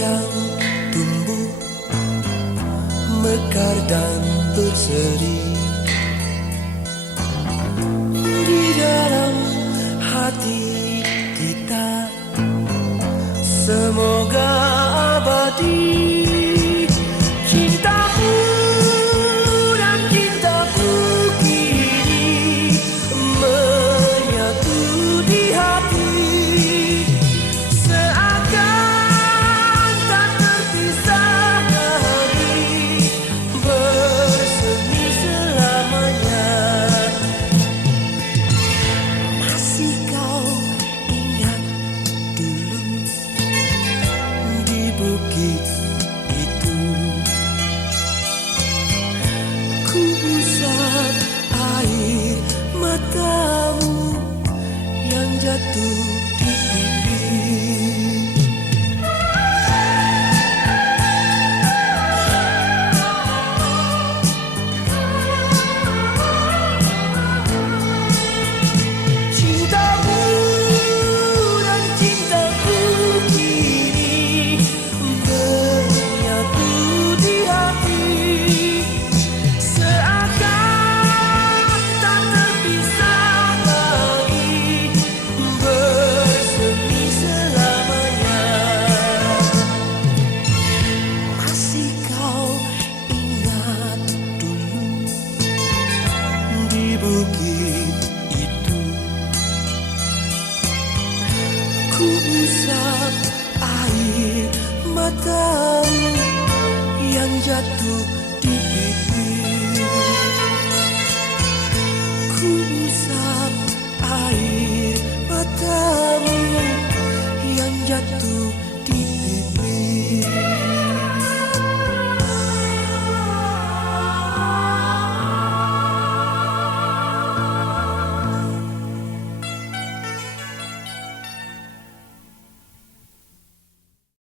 yang tumbuh mekar dan berseri di dalam hati kita, semoga abadi. Cintaku dan cintaku kini menyatu di hati, seakan tak terpisah lagi, bersemi selamanya. Masih kau ingat dulu di bukit itu, ku usap air matamu yang jatuh di pipi. Cintamu dan cintaku kini menyatu di hati, seakan tak terpisah lagi, bersemi selamanya. Masih kau ingat dulu di bukit itu, ku usap air matamu yang jatuh